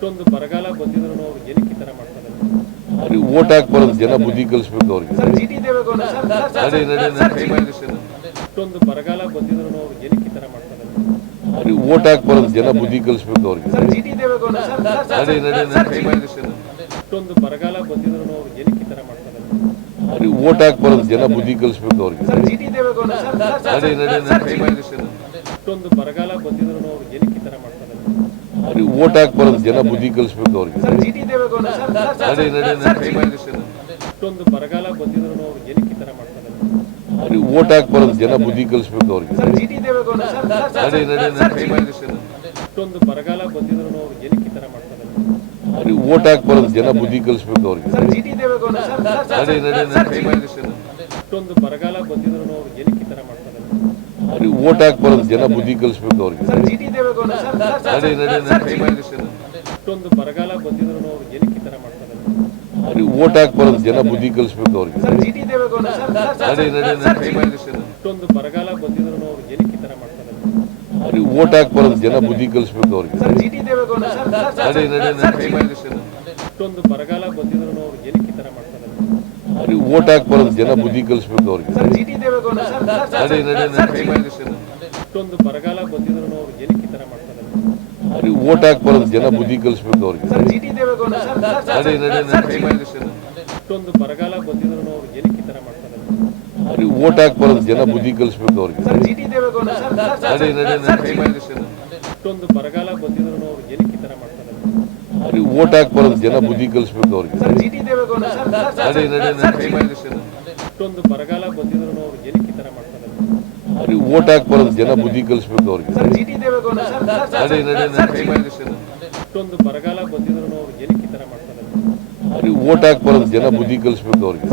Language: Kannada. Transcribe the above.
ಇಷ್ಟೊಂದು ಬರಗಾಲ ಬಂದಿದ್ರು ಅವ್ರು ಏನಕ್ಕೆ ತರ ಮಾಡ್ತಾರೆ? ಅವ್ರಿಗೆ ಓಟ್ ಹಾಕಿ ಬರೋದು ಜನ ಬುದ್ಧಿ ಕಲಿಸ್ಬೇಕು ಅವ್ರಿಗೆ. ನಡಿ ನಡಿ ನಡಿ ಕೈ ಇಷ್ಟೊಂದು ಬರಗಾಲ ಬಂದಿದ್ರು ಅವ್ರು ಏನಕ್ಕೆ ತರ ಮಾಡ್ತಾರೆ? ಅವ್ರಿಗೆ ಓಟ್ ಹಾಕಿ ಬರೋದು ಜನ ಬುದ್ಧಿ ಕಲಿಸ್ಬೇಕು ಅವ್ರಿಗೆ. ನಡಿ ನಡಿ ನಡಿ ಕೈ ಇಷ್ಟೊಂದು ಬರಗಾಲ ಬಂದಿದ್ರು ಅವ್ರು ಏನಕ್ಕೆ ತರ ಮಾಡ್ತಾರೆ? ಅವ್ರಿಗೆ ಓಟ್ ಹಾಕಿ ಬರೋದು ಜನ ಬುದ್ಧಿ ಕಲಿಸ್ಬೇಕು ಅವ್ರಿಗೆ. ನಡಿ. ಇಷ್ಟೊಂದು ಬರಗಾಲ ಬಂದಿದ್ರು ಅವ್ರು ಏನಕ್ಕೆ ಥರ ತರ ಮಾಡ್ತಾರೆ? ಅವ್ರಿಗೆ ಓಟ್ ಹಾಕಿ ಬರೋದು ಜನ ಬುದ್ಧಿ ಕಲಿಸ್ಬೇಕು ಅವ್ರಿಗೆ. ನಡಿ ನಡಿ. ಇಷ್ಟೊಂದು ಬರಗಾಲ ಬಂದಿದ್ರು ಅವ್ರು ಏನಕ್ಕೆ ಈ ತರ ಮಾಡ್ತಾರೆ? ಅವ್ರಿಗೆ ಓಟ್ ಹಾಕಿ ಬರೋದು ಜನ ಬುದ್ಧಿ ಕಲಿಸ್ಬೇಕು ಅವ್ರಿಗೆ. ನಡಿ ನಡಿ. ಇಷ್ಟೊಂದು ಬರಗಾಲ ಬಂದಿದ್ರು ಅವ್ರು ಏನಕ್ಕೆ ಈ ತರ ಮಾಡ್ತಾರೆ? ಅವ್ರಿಗೆ ಓಟ್ ಹಾಕಿ ಬರೋದು ಜನ ಬುದ್ಧಿ ಕಲಿಸ್ಬೇಕು ಅವ್ರಿಗೆ. ನಡಿ ನಡಿ ಇಷ್ಟೊಂದು ಬರಗಾಲ ಬಂದಿದ್ರು ಅವ್ರಿಗೆ ಓಟ್ ಹಾಕಿ ಬರೋದು ಜನ ಬುದ್ಧಿ ಕಲಿಸ್ಬೇಕು ಅವ್ರಿಗೆ. ನಡಿ ಅವ್ರಿಗೆ ಓಟ್ ಹಾಕಿ ಬರೋದು ಜನ ಬುದ್ಧಿ ಕಲಿಸ್ಬೇಕು ಅವ್ರಿಗೆ. ನಡಿ ಅವ್ರಿಗೆ ಓಟ್ ಹಾಕಿ ಬರೋದು ಜನ ಬುದ್ಧಿ ಕಲಿಸ್ಬೇಕು ಅವ್ರಿಗೆ. ನಡಿ. ಇಷ್ಟೊಂದು ಬರಗಾಲ ಬಂದಿದ್ರು ಅವ್ರು ಏನಕ್ಕೆ ಈ ತರ ಮಾಡ್ತಾರೆ? ಅವ್ರಿಗೆ ಓಟ್ ಹಾಕಿ ಬರೋದು ಜನ ಬುದ್ಧಿ ಕಲಿಸ್ಬೇಕು ಅವ್ರಿಗೆ. ನಡಿ ನಡಿ ನಡಿ. ಇಷ್ಟೊಂದು ಬರಗಾಲ ಬಂದಿದ್ರು ಅವ್ರು ಏನಕ್ಕೆ ಈ ತರ ಮಾಡ್ತಾರೆ? ಅವ್ರಿಗೆ ಓಟ್ ಹಾಕಿ ಬರೋದು ಜನ ಬುದ್ಧಿ ಕಲಿಸ್ಬೇಕು ಅವ್ರಿಗೆ. ನಡಿ ನಡಿ ನಡಿ. ಇಷ್ಟೊಂದು ಬರಗಾಲ ಬಂದಿದ್ರು ಅವ್ರು ಏನಕ್ಕೆ ಈ ತರ ಮಾಡ್ತಾರೆ? ಅವ್ರಿಗೆ ಓಟ್ ಹಾಕಿ ಬರೋದು ಜನ ಬುದ್ಧಿ ಕಲಿಸ್ಬೇಕು ಅವ್ರಿಗೆ. ನಡಿ ನಡಿ ನಡಿ. ಇಷ್ಟೊಂದು ಬರಗಾಲ ಬಂದಿದ್ರು ಅವ್ರು ಏನಕ್ಕೆ ಈ ತರ ಮಾಡ್ತಾರೆ? ಅವ್ರಿಗೆ ಓಟ್ ಹಾಕಿ ಬರೋದು ಜನ ಬುದ್ಧಿ ಕಲಿಸ್ಬೇಕು ಅವ್ರಿಗೆ. ಇಷ್ಟೊಂದು ಬರಗಾಲ ಬಂದಿದ್ರು ಏನಕ್ಕೆ ಈ ತರ ಮಾಡ್ತಾರೆ ಅವ್ರಿಗೆ ಓಟ್ ಹಾಕಿ ಬರೋದು ಜನ ಬುದ್ಧಿ ಕಲಿಸ್ಬೇಕು ಅವ್ರಿಗೆ ಇಷ್ಟೊಂದು ಬರಗಾಲ ಬಂದಿದ್ರು ಏನಕ್ಕೆ ಈ ತರ ಮಾಡ್ತಾರೆ ಅವ್ರಿಗೆ ಓಟ್ ಹಾಕಿ ಬರೋದು ಜನ ಬುದ್ಧಿ ಕಲಿಸ್ಬೇಕು ಅವ್ರಿಗೆ